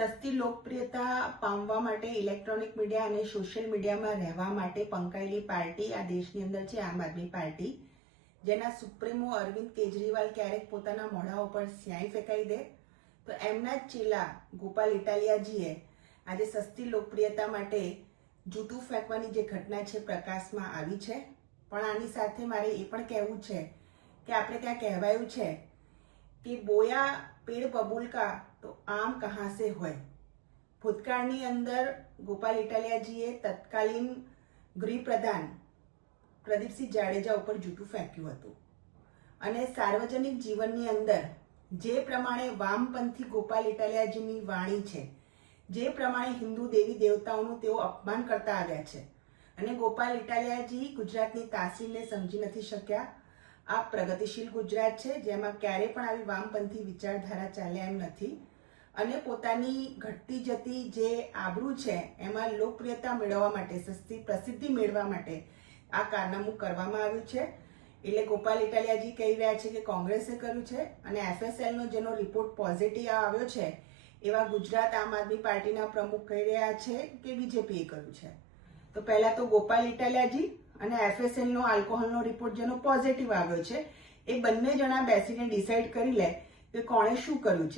સસ્તી લોકપ્રિયતા પામવા માટે ઇલેક્ટ્રોનિક મીડિયા અને સોશિયલ મીડિયામાં રહેવા માટે પંકાયેલી પાર્ટી આ દેશની અંદર છે આમ આદમી પાર્ટી, જેના સુપ્રીમો અરવિંદ કેજરીવાલ ક્યારેક પોતાના મોઢા ઉપર સ્યાહી ફેંકાઈ દે તો એમના જ ચેલા ગોપાલ ઇટાલિયાજીએ આજે સસ્તી લોકપ્રિયતા માટે જૂઠું ફેંકવાની જે ઘટના છે પ્રકાશમાં આવી છે। પણ આની સાથે મારે એ પણ કહેવું છે કે આપણે ત્યાં કહેવાયું છે કે બોયા પેड़ बबूल का तो आम कहाँ से હોય। ભૂતકાળની અંદર ગોપાલ ઇટાલિયાજીએ તત્કાલીન ગૃહપ્રધાન પ્રદીપસિંહ જાડેજા ઉપર જૂઠું ફેંક્યું હતું અને સાર્વજનિક જીવનની અંદર જે પ્રમાણે વામપંથી ગોપાલ ઇટાલિયાજીની વાણી છે, જે પ્રમાણે હિન્દુ દેવી દેવતાઓનું તેઓ અપમાન કરતા આવ્યા છે અને ગોપાલ ઇટાલિયાજી ગુજરાતની તાસીરને સમજી નથી શક્યા। આ પ્રગતિશીલ ગુજરાત છે જેમાં ક્યારે પણ આવી વામપંથી વિચારધારા ચાલ્યા એમ નથી અને પોતાની ઘટતી જતી જે આબરૂ છે એમાં લોકપ્રિયતા મેળવવા માટે, સસ્તી પ્રસિદ્ધિ મેળવવા માટે આ કારનામું કરવામાં આવ્યું છે। એટલે ગોપાલ ઇટાલિયાજી કહી રહ્યા છે કે કોંગ્રેસે કર્યું છે અને FSLનો જેનો રિપોર્ટ પોઝિટિવ આવ્યો છે એવા ગુજરાત આમ આદમી પાર્ટીના પ્રમુખ કહી રહ્યા છે કે બીજેપીએ કર્યું છે। તો પહેલા તો ગોપાલ ઇટાલિયાજી અને FSLનો આલ્કોહોલનો રિપોર્ટ જેનો પોઝિટિવ આવ્યો છે એ બંને જણા બેસીને ડિસાઈડ કરી લે કે કોણે શું કર્યું છે।